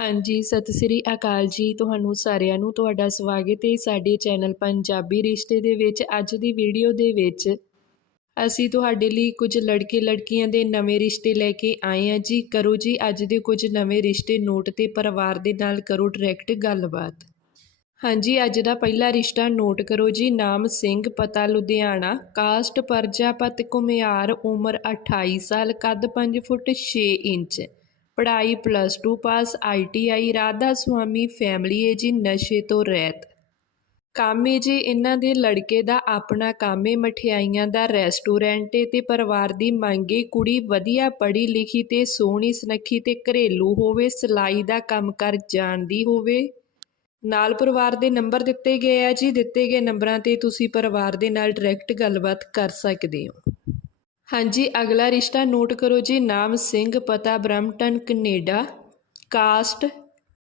ਹਾਂਜੀ, ਸਤਿ ਸ੍ਰੀ ਅਕਾਲ ਜੀ। ਤੁਹਾਨੂੰ ਸਾਰਿਆਂ ਨੂੰ ਤੁਹਾਡਾ ਸਵਾਗਤ ਹੈ ਸਾਡੇ ਚੈਨਲ ਪੰਜਾਬੀ ਰਿਸ਼ਤੇ ਦੇ ਵਿੱਚ। ਅੱਜ ਦੀ ਵੀਡੀਓ ਦੇ ਵਿੱਚ ਅਸੀਂ ਤੁਹਾਡੇ ਲਈ ਕੁਝ ਲੜਕੇ ਲੜਕੀਆਂ ਦੇ ਨਵੇਂ ਰਿਸ਼ਤੇ ਲੈ ਕੇ ਆਏ ਹਾਂ ਜੀ। ਕਰੋ ਜੀ, ਅੱਜ ਦੇ ਕੁਝ ਨਵੇਂ ਰਿਸ਼ਤੇ ਨੋਟ ਤੇ ਪਰਿਵਾਰ ਦੇ ਨਾਲ ਕਰੋ ਡਾਇਰੈਕਟ ਗੱਲਬਾਤ। ਹਾਂਜੀ, ਅੱਜ ਦਾ ਪਹਿਲਾ ਰਿਸ਼ਤਾ ਨੋਟ ਕਰੋ ਜੀ। ਨਾਮ ਸਿੰਘ, ਪਤਾ ਲੁਧਿਆਣਾ। ਕਾਸਟ ਪਰਜਾਪਤ ਕੁਮਿਆਰ ਉਮਰ 28 ਸਾਲ, ਕੱਦ 5 ਫੁੱਟ 6 ਇੰਚ। ਪੜ੍ਹਾਈ plus 2 pass ITI Radha Soami family ਹੈ ਜੀ ਨਸ਼ੇ ਤੋਂ ਰਹਿਤ। ਕੰਮ ਹੈ ਜੀ ਇਹਨਾਂ ਦੇ ਲੜਕੇ ਦਾ ਆਪਣਾ ਕੰਮ ਹੈ ਮਠਿਆਈਆਂ ਦਾ ਰੈਸਟੋਰੈਂਟ ਹੈ ਤੇ ਪਰਿਵਾਰ ਦੀ ਮੰਗ ਹੈ ਕੁੜੀ ਵਧੀਆ ਪੜ੍ਹੀ ਲਿਖੀ ਤੇ ਸੋਹਣੀ ਸੁਨੱਖੀ ਤੇ ਘਰੇਲੂ ਹੋਵੇ, ਸਿਲਾਈ ਦਾ ਕੰਮ ਕਰ ਜਾਣਦੀ ਹੋਵੇ। ਨਾਲ ਪਰਿਵਾਰ ਦੇ ਨੰਬਰ ਦਿੱਤੇ ਗਏ ਆ ਜੀ, ਦਿੱਤੇ ਗਏ ਨੰਬਰਾਂ ਤੇ ਤੁਸੀਂ ਪਰਿਵਾਰ ਦੇ ਨਾਲ ਡਾਇਰੈਕਟ ਗੱਲਬਾਤ ਕਰ ਸਕਦੇ ਹੋ। ਹਾਂਜੀ, ਅਗਲਾ ਰਿਸ਼ਤਾ ਨੋਟ ਕਰੋ ਜੀ। ਨਾਮ ਸਿੰਘ, ਪਤਾ ਬ੍ਰਮਟਨ ਕੈਨੇਡਾ। ਕਾਸਟ,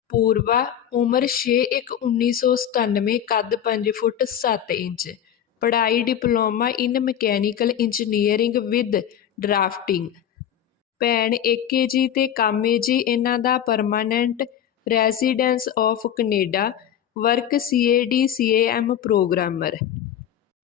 ਪੂਰਵਾ, ਉਮਰ 6/1/1997 ਕੱਦ 5 ਫੁੱਟ 7 ਇੰਚ। ਪੜ੍ਹਾਈ, diploma in mechanical engineering with drafting. ਭੈਣ ਏਕੇ ਜੀ ਤੇ ਕਾਮੇ ਜੀ, ਇਹਨਾਂ ਦਾ permanent residence of Canada. Work CAD CAM programmer.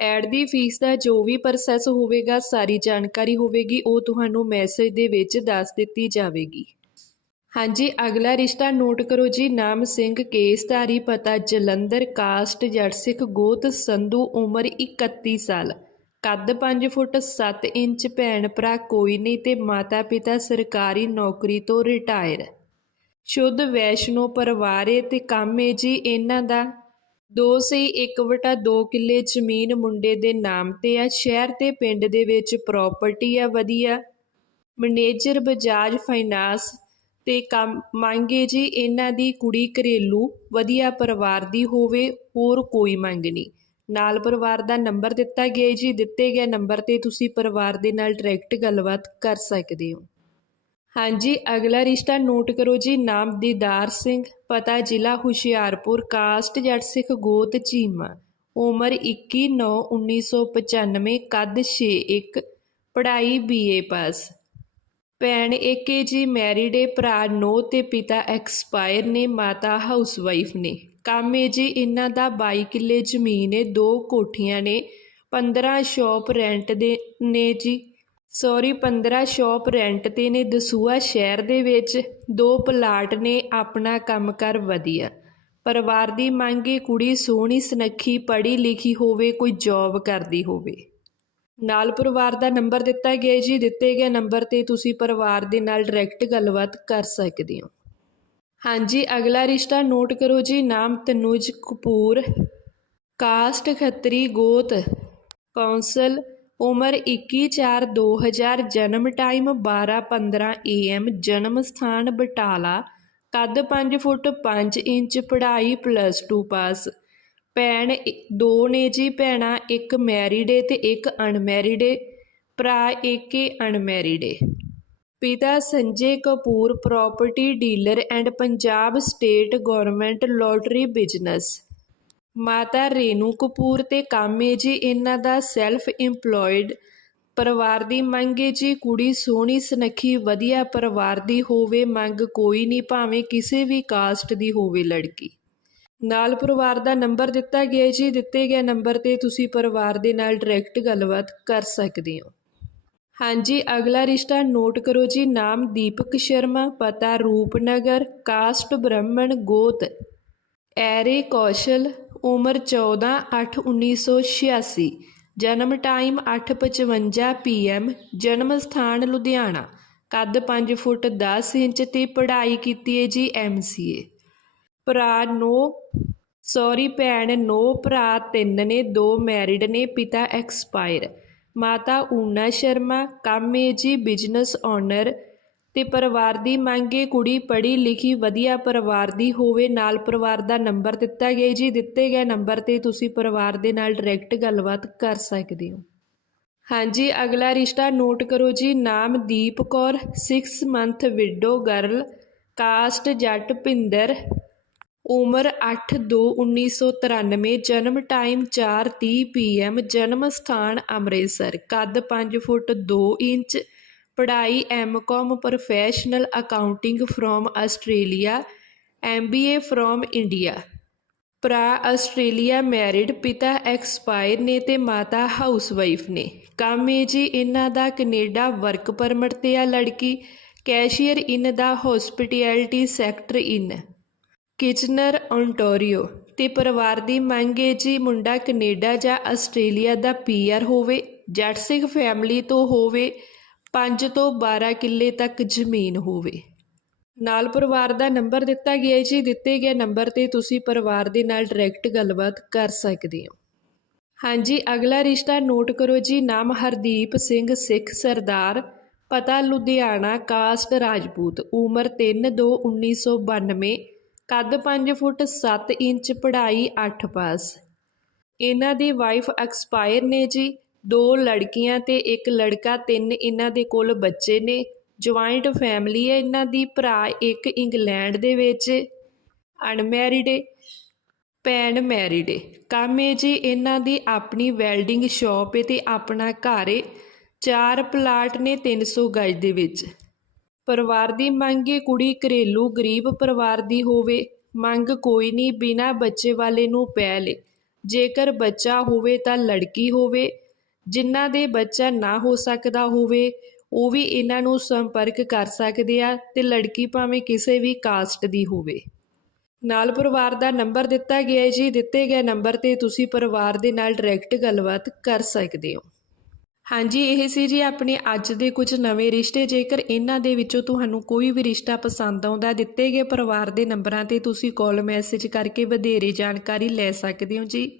Add the fees ਦਾ ਜੋ ਵੀ ਪ੍ਰੋਸੈਸ ਹੋਵੇਗਾ, ਸਾਰੀ ਜਾਣਕਾਰੀ ਹੋਵੇਗੀ, ਉਹ ਤੁਹਾਨੂੰ ਮੈਸੇਜ ਦੇ ਵਿੱਚ ਦੱਸ ਦਿੱਤੀ ਜਾਵੇਗੀ। ਹਾਂਜੀ, ਅਗਲਾ ਰਿਸ਼ਤਾ ਨੋਟ ਕਰੋ ਜੀ, ਨਾਮ ਸਿੰਘ, ਕੇਸਧਾਰੀ, ਪਤਾ ਜਲੰਧਰ, ਕਾਸਟ ਜੱਟ ਸਿੱਖ ਗੋਤ, ਸੰਧੂ, ਉਮਰ 31 ਸਾਲ। ਕੱਦ 5 ਫੁੱਟ 7 ਇੰਚ, ਭੈਣ ਭਰਾ ਕੋਈ ਨਹੀਂ ਤੇ ਮਾਤਾ ਪਿਤਾ ਸਰਕਾਰੀ ਨੌਕਰੀ ਤੋਂ ਰਿਟਾਇਰ ਸ਼ੁੱਧ ਵੈਸ਼ਨੋ ਪਰਿਵਾਰ ਏ ਤੇ ਕੰਮ ਏ ਜੀ ਇਹਨਾਂ ਦਾ। ਦੋ ਸਹੀ ਇੱਕ ਵਟਾ ਦੋ ਕਿੱਲੇ ਜ਼ਮੀਨ ਮੁੰਡੇ ਦੇ ਨਾਮ ਤੇ ਆ। ਸ਼ਹਿਰ ਤੇ ਪਿੰਡ ਦੇ ਵਿੱਚ ਪ੍ਰਾਪਰਟੀ ਆ, ਵਧੀਆ। ਮੈਨੇਜਰ ਬਜਾਜ ਫਾਈਨਾਂਸ ਤੇ ਕੰਮ। ਮੰਗੇ ਜੀ ਇਹਨਾਂ ਦੀ ਕੁੜੀ ਘਰੇਲੂ, ਵਧੀਆ ਪਰਿਵਾਰ ਦੀ ਹੋਵੇ, ਹੋਰ ਕੋਈ ਮੰਗ ਨਹੀਂ। ਨਾਲ ਪਰਿਵਾਰ ਦਾ ਨੰਬਰ ਦਿੱਤਾ ਗਿਆ ਜੀ। ਦਿੱਤੇ ਗਏ ਨੰਬਰ ਤੇ ਤੁਸੀਂ ਪਰਿਵਾਰ ਦੇ ਨਾਲ ਡਾਇਰੈਕਟ ਗੱਲਬਾਤ ਕਰ ਸਕਦੇ ਹੋ। ਹਾਂਜੀ, ਅਗਲਾ ਰਿਸ਼ਤਾ ਨੋਟ ਕਰੋ ਜੀ, ਨਾਮ ਦੀਦਾਰ ਸਿੰਘ, ਪਤਾ ਜ਼ਿਲ੍ਹਾ ਹੁਸ਼ਿਆਰਪੁਰ, ਕਾਸਟ ਜੱਟ ਸਿੱਖ ਗੋਤ ਚੀਮਾ ਉਮਰ 21/9/1995 ਕੱਦ 6/1 ਪੜ੍ਹਾਈ ਬੀਏ ਪਾਸ। ਭੈਣ ਏਕੇ ਜੀ, ਮੈਰਿਡ ਏ, ਭਰਾ ਨੋ ਤੇ ਪਿਤਾ ਐਕਸਪਾਇਰ ਨੇ, ਮਾਤਾ ਹਾਊਸਵਾਈਫ ਨੇ। ਕੰਮ ਏ ਜੀ, ਇਹਨਾਂ ਦਾ 22 ਕਿੱਲੇ ਜ਼ਮੀਨ ਏ, ਦੋ ਕੋਠੀਆਂ ਨੇ 15 ਸ਼ਾਪ ਰੈਂਟ ਦੇ ਨੇ ਜੀ। ਸੌਰੀ 15 ਸ਼ਾਪ ਰੈਂਟ ਤੇ ਨੇ ਦਸੂਆ ਸ਼ਹਿਰ ਦੇ ਵਿੱਚ। ਦੋ ਪਲਾਟ ਨੇ ਆਪਣਾ ਕੰਮਕਾਰ ਵਧੀਆ। ਪਰਿਵਾਰ ਦੀ ਮੰਗ ਏ, ਕੁੜੀ ਸੋਹਣੀ, ਸੁਨੱਖੀ, ਪੜ੍ਹੀ ਲਿਖੀ ਹੋਵੇ, ਕੋਈ ਜੌਬ ਕਰਦੀ ਹੋਵੇ। ਨਾਲ ਪਰਿਵਾਰ ਦਾ ਨੰਬਰ ਦਿੱਤਾ ਗਿਆ ਜੀ। ਦਿੱਤੇ ਗਏ ਨੰਬਰ ਤੇ ਤੁਸੀਂ ਪਰਿਵਾਰ ਦੇ ਨਾਲ ਡਾਇਰੈਕਟ ਗੱਲਬਾਤ ਕਰ ਸਕਦੇ ਹੋ। ਹਾਂਜੀ, ਅਗਲਾ ਰਿਸ਼ਤਾ ਨੋਟ ਕਰੋ ਜੀ। ਨਾਮ ਤਨੂਜ ਕਪੂਰ। ਕਾਸਟ ਖੱਤਰੀ ਗੋਤ। ਕੌਂਸਲ ਉਮਰ 21/4/2000 ਜਨਮ ਟਾਈਮ 12:15 AM ਜਨਮ ਸਥਾਨ ਬਟਾਲਾ, ਕੱਦ 5 ਫੁੱਟ 5 ਇੰਚ, ਪੜ੍ਹਾਈ ਪਲੱਸ 2 ਪਾਸ ਭੈਣ ਦੋ ਨੇ ਜੀ ਭੈਣਾਂ, ਇੱਕ ਮੈਰਿਡ ਏ ਤੇ ਇੱਕ ਅਨਮੈਰਿਡ ਏ, ਭਰਾ ਇੱਕ ਏ ਅਨਮੈਰਿਡ ਏ। ਪਿਤਾ Sanjay Kapoor property dealer and Punjab state government lottery business ਮਾਤਾ ਰੇਨੂ ਕਪੂਰ ਤੇ ਕਾਮੇ ਜੀ ਇਹਨਾਂ ਦਾ ਸੈਲਫ ਇੰਪਲੋਇਡ ਪਰਿਵਾਰ ਦੀ ਮੰਗ ਹੈ ਜੀ ਕੁੜੀ ਸੋਹਣੀ, ਸੁਨੱਖੀ, ਵਧੀਆ ਪਰਿਵਾਰ ਦੀ ਹੋਵੇ, ਮੰਗ ਕੋਈ ਨਹੀਂ, ਭਾਵੇਂ ਕਿਸੇ ਵੀ ਕਾਸਟ ਦੀ ਹੋਵੇ ਲੜਕੀ। ਨਾਲ ਪਰਿਵਾਰ ਦਾ ਨੰਬਰ ਦਿੱਤਾ ਗਿਆ ਜੀ, ਦਿੱਤੇ ਗਏ ਨੰਬਰ ਤੇ ਤੁਸੀਂ ਪਰਿਵਾਰ ਦੇ ਨਾਲ ਡਾਇਰੈਕਟ ਗੱਲਬਾਤ ਕਰ ਸਕਦੇ ਹੋ। ਹਾਂਜੀ, ਅਗਲਾ ਰਿਸ਼ਤਾ ਨੋਟ ਕਰੋ ਜੀ, ਨਾਮ ਦੀਪਕ ਸ਼ਰਮਾ, ਪਤਾ ਰੂਪਨਗਰ ਕਾਸਟ ਬ੍ਰਾਹਮਣ, ਗੋਤ। ਐਰੇ ਕੌਸ਼ਲ ਉਮਰ 14/8/1986 ਜਨਮ ਟਾਈਮ 8:55 ਪੀਐਮ ਜਨਮ ਸਥਾਨ ਲੁਧਿਆਣਾ, ਕੱਦ 5 ਫੁੱਟ 10 ਇੰਚ ਤੇ ਪੜ੍ਹਾਈ ਕੀਤੀ ਹੈ ਜੀ ਐਮਸੀਏ ਭਰਾ ਨੋ, ਸੌਰੀ ਭੈਣ ਨੋ, ਭਰਾ ਤਿੰਨ ਨੇ, ਦੋ ਮੈਰਿਡ ਨੇ, ਪਿਤਾ ਐਕਸਪਾਇਰ। ਮਾਤਾ ਊਨਾ ਸ਼ਰਮਾ, ਕੰਮ ਹੈ ਜੀ ਬਿਜ਼ਨਸ ਓਨਰ ਤੇ ਪਰਿਵਾਰ ਦੀ ਮੰਗ ਹੈ ਕੁੜੀ ਪੜ੍ਹੀ ਲਿਖੀ ਵਧੀਆ ਪਰਿਵਾਰ ਦੀ ਹੋਵੇ, ਨਾਲ ਪਰਿਵਾਰ ਦਾ ਨੰਬਰ ਦਿੱਤਾ ਗਿਆ ਜੀ, ਦਿੱਤੇ ਗਏ ਨੰਬਰ ਤੇ ਤੁਸੀਂ ਪਰਿਵਾਰ ਦੇ ਨਾਲ ਡਾਇਰੈਕਟ ਗੱਲਬਾਤ ਕਰ ਸਕਦੇ ਹੋ। ਹਾਂਜੀ, ਅਗਲਾ ਰਿਸ਼ਤਾ ਨੋਟ ਕਰੋ ਜੀ। ਨਾਮ Deep Kaur 6 month widow girl caste Jatt Bhinder ਉਮਰ 8/2/1993 ਜਨਮ ਟਾਈਮ 4:30 ਪੀਐਮ ਜਨਮ ਸਥਾਨ ਅੰਮ੍ਰਿਤਸਰ, ਕੱਦ 5 ਫੁੱਟ 2 ਇੰਚ ਪੜ੍ਹਾਈ MCom professional accounting from Australia MBA from India ਭਰਾ ਆਸਟ੍ਰੇਲੀਆ ਮੈਰਿਡ, ਪਿਤਾ ਐਕਸਪਾਇਰ ਨੇ ਤੇ ਮਾਤਾ ਹਾਊਸਵਾਈਫ ਨੇ। ਕੰਮ ਏ ਜੀ ਇਹਨਾਂ ਦਾ ਕੈਨੇਡਾ ਵਰਕ ਪਰਮਿਟ ਤੇ ਆ ਲੜਕੀ, cashier in the hospitality sector in. Kitchener Ontario ਤੇ ਪਰਿਵਾਰ ਦੀ ਮੰਗ ਏ ਜੀ ਮੁੰਡਾ ਕੈਨੇਡਾ ਜਾਂ ਆਸਟ੍ਰੇਲੀਆ ਦਾ ਪੀਆਰ ਹੋਵੇ, ਜੱਟ ਸਿੰਘ ਫੈਮਿਲੀ ਤੋਂ ਹੋਵੇ 5 ਤੋਂ 12 ਕਿੱਲੇ ਤੱਕ ਜ਼ਮੀਨ ਹੋਵੇ। ਨਾਲ ਪਰਿਵਾਰ ਦਾ ਨੰਬਰ ਦਿੱਤਾ ਗਿਆ ਹੈ ਜੀ। ਦਿੱਤੇ ਗਏ ਨੰਬਰ ਤੇ ਤੁਸੀਂ ਪਰਿਵਾਰ ਦੇ ਨਾਲ ਡਾਇਰੈਕਟ ਗੱਲਬਾਤ ਕਰ ਸਕਦੇ ਹੋ। ਹਾਂਜੀ, ਅਗਲਾ ਰਿਸ਼ਤਾ ਨੋਟ ਕਰੋ ਜੀ। ਨਾਮ ਹਰਦੀਪ ਸਿੰਘ ਸਿੱਖ ਸਰਦਾਰ, ਪਤਾ ਲੁਧਿਆਣਾ, ਕਾਸਟ ਰਾਜਪੂਤ। ਉਮਰ 3/2/1992 ਕੱਦ 5 ਫੁੱਟ 7 ਇੰਚ, ਪੜ੍ਹਾਈ 8 ਪਾਸ। ਇਹਨਾਂ ਦੀ ਵਾਈਫ ਐਕਸਪਾਇਰ ਨੇ ਜੀ। ਦੋ ਲੜਕੀਆਂ ਤੇ ਇੱਕ ਲੜਕਾ, ਤਿੰਨ ਇਹਨਾਂ ਦੇ ਕੋਲ ਬੱਚੇ ਨੇ। ਜੁਆਇੰਟ ਫੈਮਿਲੀ ਹੈ ਇਹਨਾਂ ਦੀ, ਭਰਾ ਇੱਕ ਇੰਗਲੈਂਡ ਦੇ ਵਿੱਚ ਅਨਮੈਰਿਡ ਏ, ਭੈਣ ਮੈਰਿਡ ਏ। ਕੰਮ ਹੈ ਜੀ ਇਹਨਾਂ ਦੀ ਆਪਣੀ ਵੈਲਡਿੰਗ ਸ਼ਾਪ ਏ ਤੇ ਆਪਣਾ ਘਰ ਏ। ਚਾਰ ਪਲਾਟ ਨੇ 300 ਗਜ ਦੇ ਵਿੱਚ। ਪਰਿਵਾਰ ਦੀ ਮੰਗ ਏ ਕੁੜੀ ਘਰੇਲੂ ਗਰੀਬ ਪਰਿਵਾਰ ਦੀ ਹੋਵੇ। ਮੰਗ ਕੋਈ ਨਹੀਂ, ਬਿਨਾ ਬੱਚੇ ਵਾਲੇ ਨੂੰ ਪੈ ਲੇ ਜੇਕਰ ਬੱਚਾ ਹੋਵੇ ਤਾਂ ਲੜਕੀ ਹੋਵੇ। ਜਿਨ੍ਹਾਂ ਦੇ ਬੱਚਾ ਨਾ ਹੋ ਸਕਦਾ ਹੋਵੇ, ਉਹ ਵੀ ਇਹਨਾਂ ਨੂੰ ਸੰਪਰਕ ਕਰ ਸਕਦੇ ਆ ਤੇ ਲੜਕੀ ਭਾਵੇਂ ਕਿਸੇ ਵੀ ਕਾਸਟ ਦੀ ਹੋਵੇ। ਨਾਲ ਪਰਿਵਾਰ ਦਾ ਨੰਬਰ ਦਿੱਤਾ ਗਿਆ ਹੈ ਜੀ। ਦਿੱਤੇ ਗਏ ਨੰਬਰ ਤੇ ਤੁਸੀਂ ਪਰਿਵਾਰ ਦੇ ਨਾਲ ਡਾਇਰੈਕਟ ਗੱਲਬਾਤ ਕਰ ਸਕਦੇ ਹੋ। ਹਾਂਜੀ, ਇਹ ਸੀ ਜੀ ਆਪਣੇ ਅੱਜ ਦੇ ਕੁਝ ਨਵੇਂ ਰਿਸ਼ਤੇ। ਜੇਕਰ ਇਹਨਾਂ ਦੇ ਵਿੱਚੋਂ ਤੁਹਾਨੂੰ ਕੋਈ ਵੀ ਰਿਸ਼ਤਾ ਪਸੰਦ ਆਉਂਦਾ ਦਿੱਤੇ ਗਏ ਪਰਿਵਾਰ ਦੇ ਨੰਬਰਾਂ ਤੇ ਤੁਸੀਂ ਕਾਲ ਮੈਸੇਜ ਕਰਕੇ ਵਧੇਰੇ ਜਾਣਕਾਰੀ ਲੈ ਸਕਦੇ ਹੋ ਜੀ।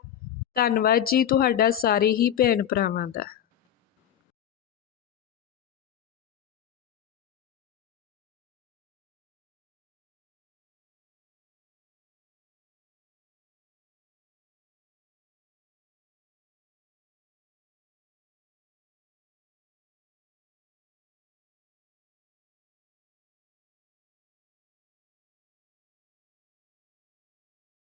ਧੰਨਵਾਦ ਜੀ ਤੁਹਾਡਾ ਸਾਰੇ ਹੀ ਭੈਣ ਭਰਾਵਾਂ ਦਾ।